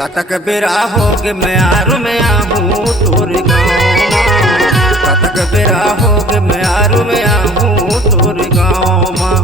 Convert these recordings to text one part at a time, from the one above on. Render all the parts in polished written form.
कतक बेरा होगे मैं आरू में आहूँ तोर गाँव। कतक बेरा होगे मैं आरू में आहूँ तोर गाँव माँ।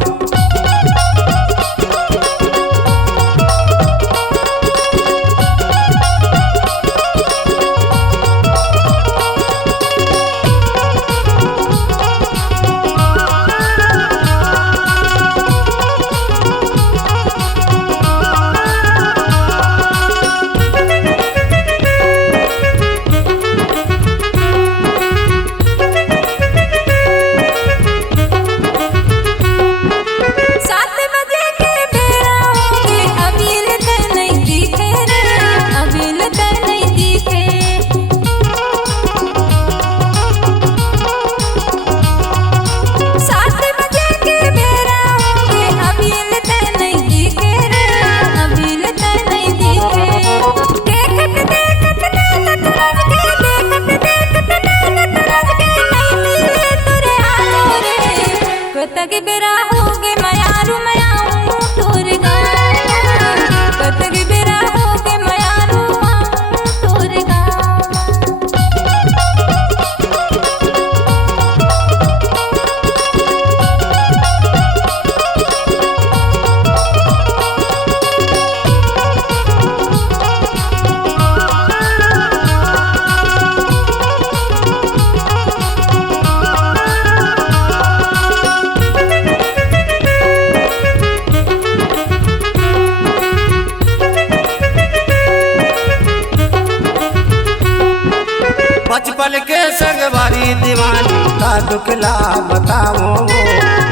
बचपन के संगवारी दीवानी का दुखला बताओ,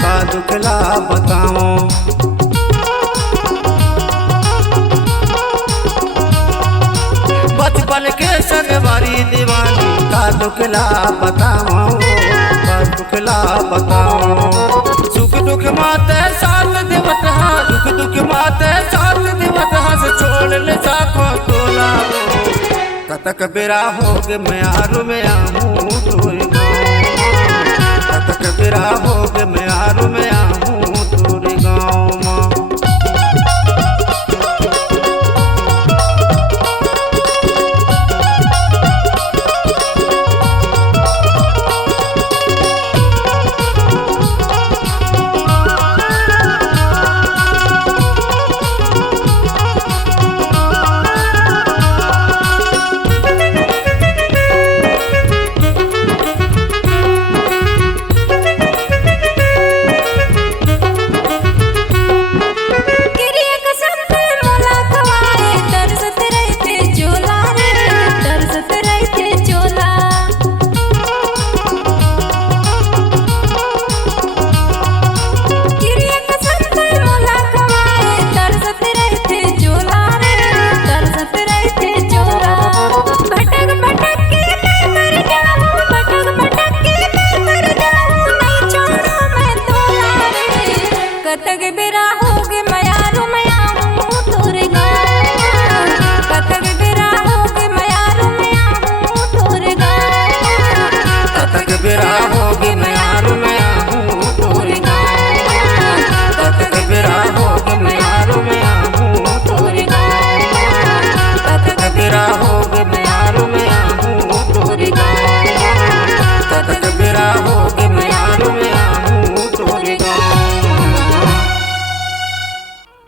का दुखला बताओ। बचपन के संगवारी दीवानी का दुखला बताओ, का दुखला बताओ। सुख दुख माते साथ देवत हा, दुख दुख माते साथ देवत हा से छोड़ ले साखो तोला। कतक बेरा होगे मैं आरू में आहूँ तोर गाँव। कतक बेरा होगे मैं आरू में आहूँ तोर गाँव माँ।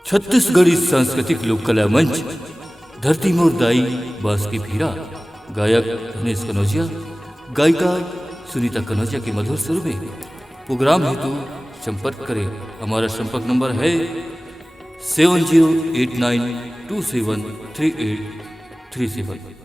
छत्तीसगढ़ी सांस्कृतिक लोक कला मंच धरती मोर दाई बास की भीरा गायक धनेश कनौजिया, गायिका सुनीता कनौजिया के मधुर सुर में प्रोग्राम हेतु संपर्क करें। हमारा संपर्क नंबर है 7089273837।